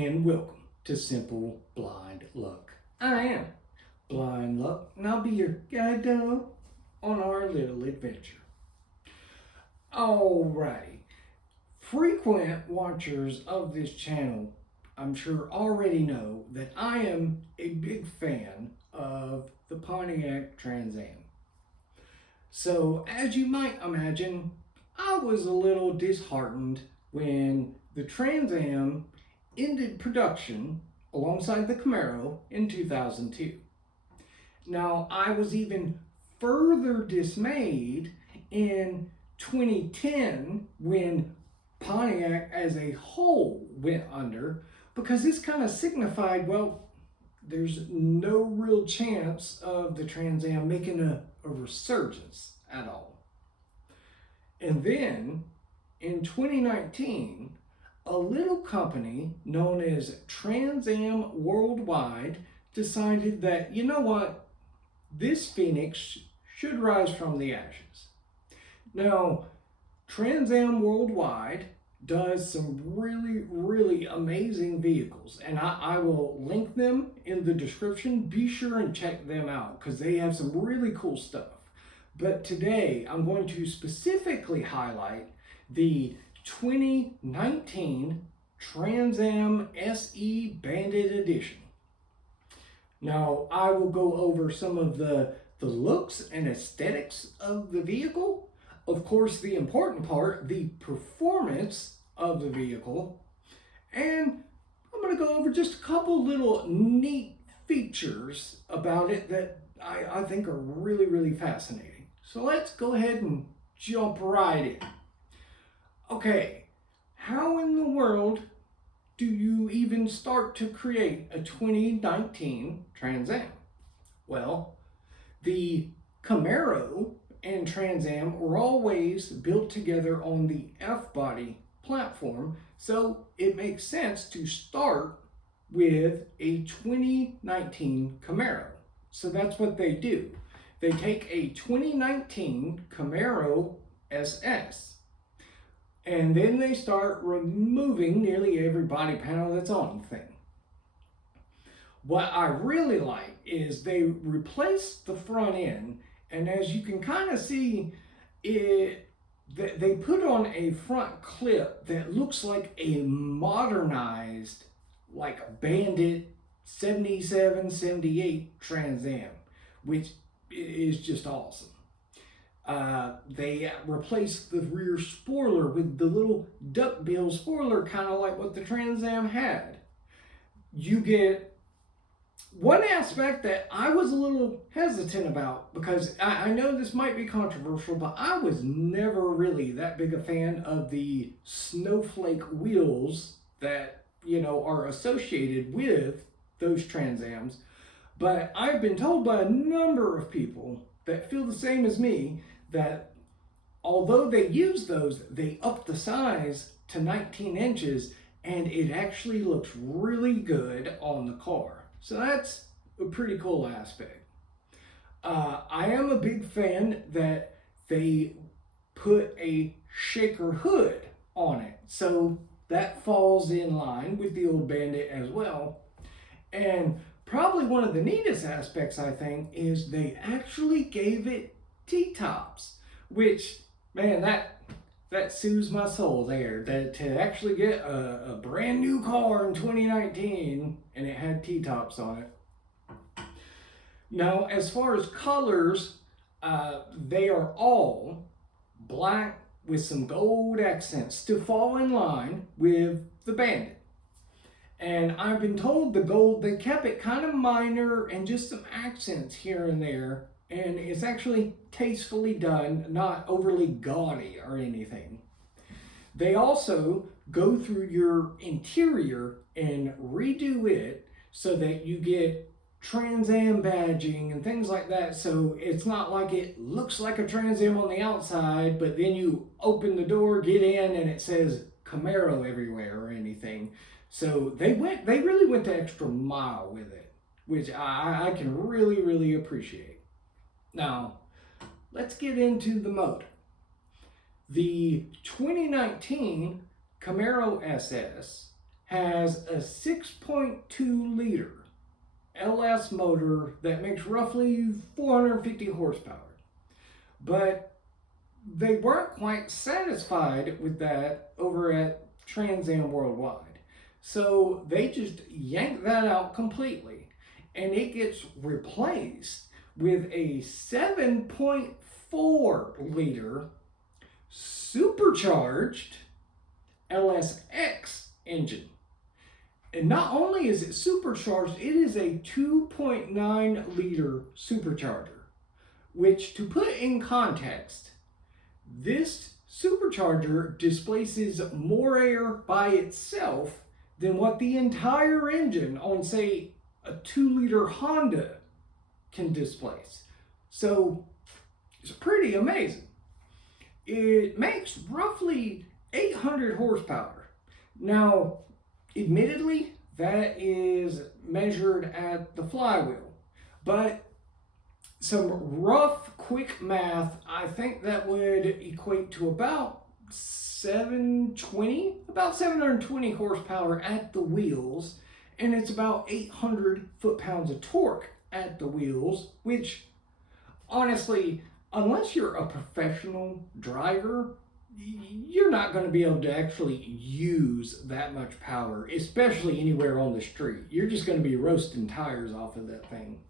and welcome to Simple Blind Luck. I am Blind Luck, and I'll be your guide dog on our little adventure. Alrighty, frequent watchers of this channel, I'm sure already know that I am a big fan of the Pontiac Trans Am. So, as you might imagine, I was a little disheartened when the Trans Am ended production alongside the Camaro in 2002. Now, I was even further dismayed in 2010 when Pontiac as a whole went under, because this kind of signified, well, there's no real chance of the Trans Am making a resurgence at all. And then in 2019, a little company known as Trans Am Worldwide decided that, you know what, this phoenix should rise from the ashes. Now, Trans Am Worldwide does some really amazing vehicles, and I will link them in the description. Be sure and check them out because they have some really cool stuff. But today I'm going to specifically highlight the 2019 Trans Am SE Bandit Edition. Now, I will go over some of the looks and aesthetics of the vehicle. Of course, the important part, the performance of the vehicle. And I'm going to go over just a couple little neat features about it that I think are really fascinating. So let's go ahead and jump right in. Okay, how in the world do you even start to create a 2019 Trans Am? Well, the Camaro and Trans Am were always built together on the F-body platform, so it makes sense to start with a 2019 Camaro. So that's what they do. They take a 2019 Camaro SS, and then they start removing nearly every body panel that's on the thing. What I really like is they replace the front end, and as you can kind of see, they put on a front clip that looks like a modernized, like a Bandit 77, 78 Trans Am, which is just awesome. They replaced the rear spoiler with the little duckbill spoiler, kind of like what the Trans Am had. You get one aspect that I was a little hesitant about, because I know this might be controversial, but I was never really that big a fan of the snowflake wheels that, you know, are associated with those Trans Ams. But I've been told by a number of people that feel the same as me that although they use those, they up the size to 19 inches and it actually looks really good on the car. So that's a pretty cool aspect. I am a big fan that they put a shaker hood on it. So that falls in line with the old Bandit as well. And probably one of the neatest aspects, I think, is they actually gave it T-tops, which, man, that soothes my soul there, that to actually get a brand new car in 2019 and it had T-tops on it. Now, as far as colors, they are all black with some gold accents to fall in line with the Bandit. And I've been told the gold, they kept it kind of minor and just some accents here and there. And it's actually tastefully done, not overly gaudy or anything. They also go through your interior and redo it so that you get Trans Am badging and things like that. So it's not like it looks like a Trans Am on the outside, but then you open the door, get in, and it says Camaro everywhere or anything. So they really went the extra mile with it, which I can really appreciate. Now, let's get into the motor. The 2019 Camaro SS has a 6.2 liter LS motor that makes roughly 450 horsepower. But they weren't quite satisfied with that over at Trans Am Worldwide. So they just yanked that out completely, and it gets replaced with a 7.4 liter supercharged LSX engine. And not only is it supercharged, it is a 2.9 liter supercharger, which, to put in context, this supercharger displaces more air by itself than what the entire engine on, say, a 2-liter Honda can displace. So it's pretty amazing. It makes roughly 800 horsepower. Now, admittedly, that is measured at the flywheel, but some rough, quick math, I think that would equate to about 720 horsepower at the wheels, and it's about 800 foot-pounds of torque at the wheels, which, honestly, unless you're a professional driver, you're not going to be able to actually use that much power, especially anywhere on the street. You're just going to be roasting tires off of that thing.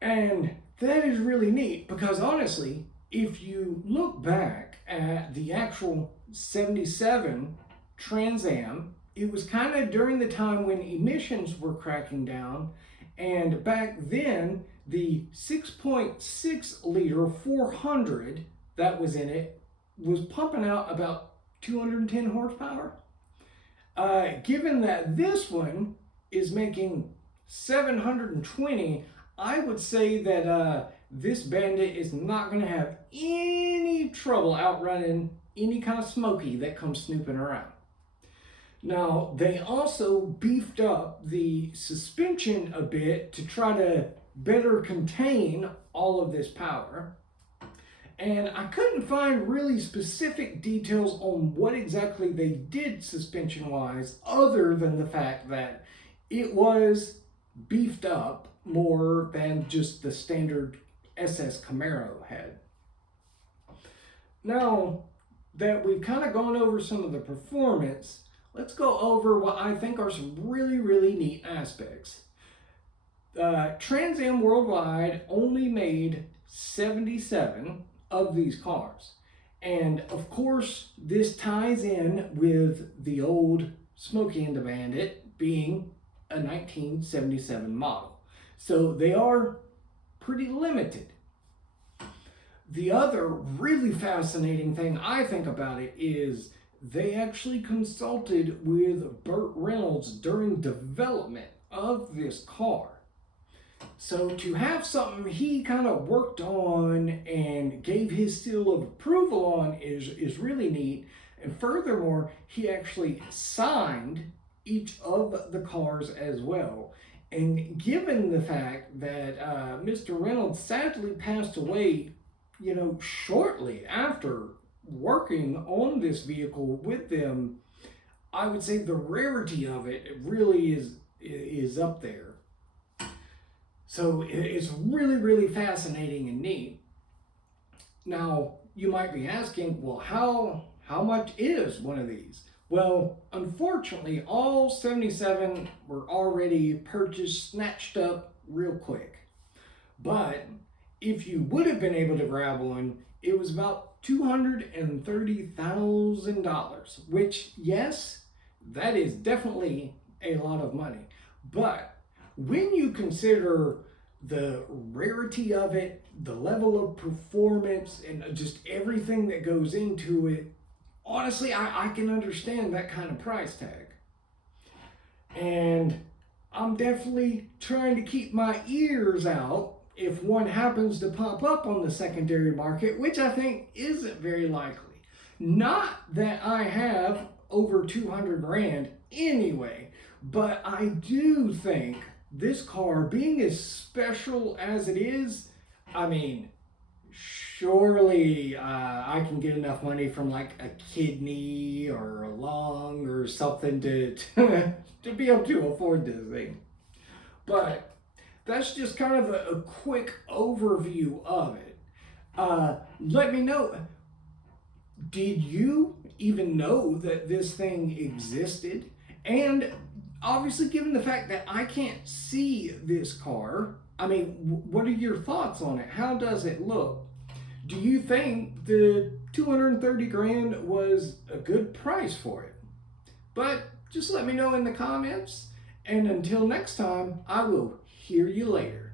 And that is really neat because, honestly, if you look back at the actual 77 Trans Am, it was kind of during the time when emissions were cracking down, and back then the 6.6 liter 400 that was in it was pumping out about 210 horsepower. Given that this one is making 720, I would say that this Bandit is not going to have any trouble outrunning any kind of Smoky that comes snooping around. Now, they also beefed up the suspension a bit to try to better contain all of this power. And I couldn't find really specific details on what exactly they did suspension-wise, other than the fact that it was beefed up more than just the standard SS Camaro had. Now that we've kind of gone over some of the performance, let's go over what I think are some really, really neat aspects. Trans Am Worldwide only made 77 of these cars. And of course, this ties in with the old Smoky and the Bandit being a 1977 model. So they are pretty limited. The other really fascinating thing I think about it is they actually consulted with Burt Reynolds during development of this car. So to have something he kind of worked on and gave his seal of approval on is really neat. And furthermore, he actually signed each of the cars as well. And given the fact that Mr. Reynolds sadly passed away, shortly after working on this vehicle with them, I would say the rarity of it really is up there. So it's really, really fascinating and neat. Now, you might be asking, well, how much is one of these? Well, unfortunately, all 77 were already purchased, snatched up real quick. But if you would have been able to grab one, it was about $230,000, which, yes, that is definitely a lot of money. But when you consider the rarity of it, the level of performance, and just everything that goes into it, honestly, I can understand that kind of price tag. And I'm definitely trying to keep my ears out if one happens to pop up on the secondary market, which I think isn't very likely. Not that I have over 200 grand anyway, but I do think this car, being as special as it is, I mean, surely I can get enough money from like a kidney or a lung or something to be able to afford this thing. But that's just kind of a quick overview of it. Let me know, did you even know that this thing existed? And obviously, given the fact that I can't see this car, I mean, what are your thoughts on it? How does it look? Do you think the 230 grand was a good price for it? But just let me know in the comments. And until next time, I will hear you later.